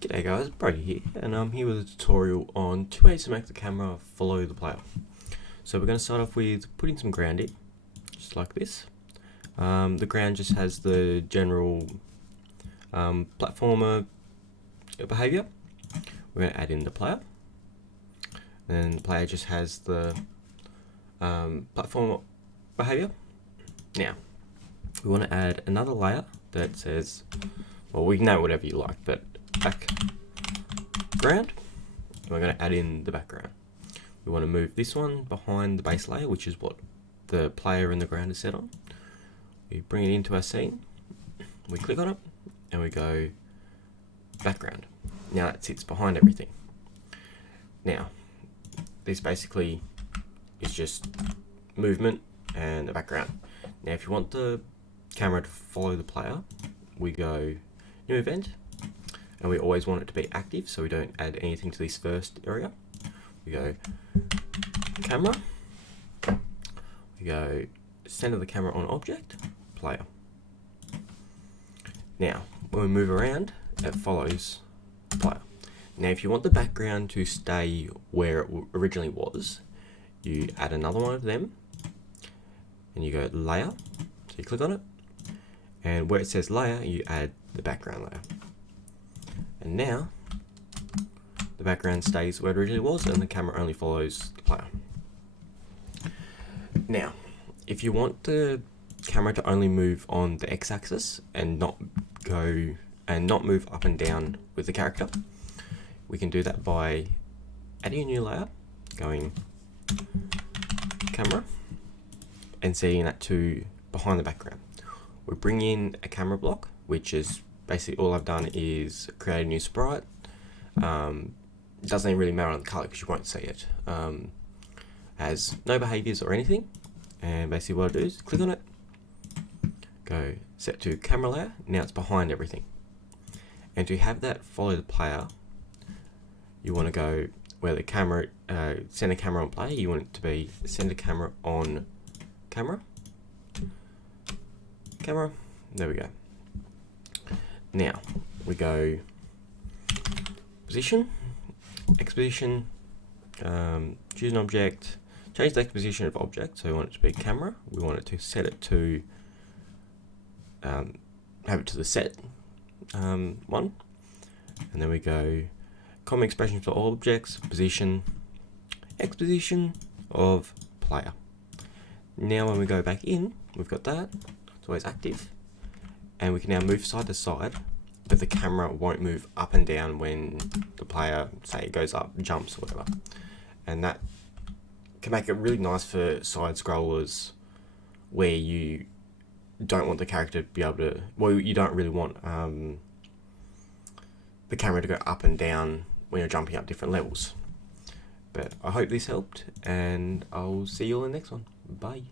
G'day guys, Brody here, and I'm here with a tutorial on 2 ways to make the camera follow the player. So we're going to start off with putting some ground in, just like this. The ground just has the general platformer behavior. We're going to add in the player. Then the player just has the platformer behavior. Now, we want to add another layer that says, well, we can name whatever you like, but background. We're going to add in the background. We want to move this one behind the base layer, which is what the player in the ground is set on. We bring it into our scene, we click on it, and we go background. Now that sits behind everything. Now, this basically is just movement and the background. Now, if you want the camera to follow the player, we go new event, and we always want it to be active, so we don't add anything to this first area. We go camera, we go center the camera on object, player. Now, when we move around, it follows the player. Now, if you want the background to stay where it originally was, you add another one of them, and you go layer, so you click on it, and where it says layer, you add the background layer. And now, the background stays where it originally was, and the camera only follows the player. Now, if you want the camera to only move on the x-axis and not move up and down with the character, we can do that by adding a new layer, going camera, and setting that to behind the background. We bring in a camera block, which is basically all I've done is create a new sprite. Doesn't really matter on the color because you won't see it. Has no behaviors or anything, and basically what I do is click on it, go set to camera layer. Now it's behind everything, and to have that follow the player, you want to go where the camera center camera on player. You want it to be center camera on camera. Camera. There we go. Now we go position, X position, choose an object, change the X position of object. So we want it to be camera. We want it to set it to have it to the set one, and then we go common expression for all objects, position, X position of player. Now when we go back in, we've got that. It's always active. And we can now move side to side, but the camera won't move up and down when the player, say, it goes up, jumps, or whatever. And that can make it really nice for side scrollers where you don't want the character to be able to, well, you don't really want the camera to go up and down when you're jumping up different levels. But I hope this helped, and I'll see you all in the next one. Bye.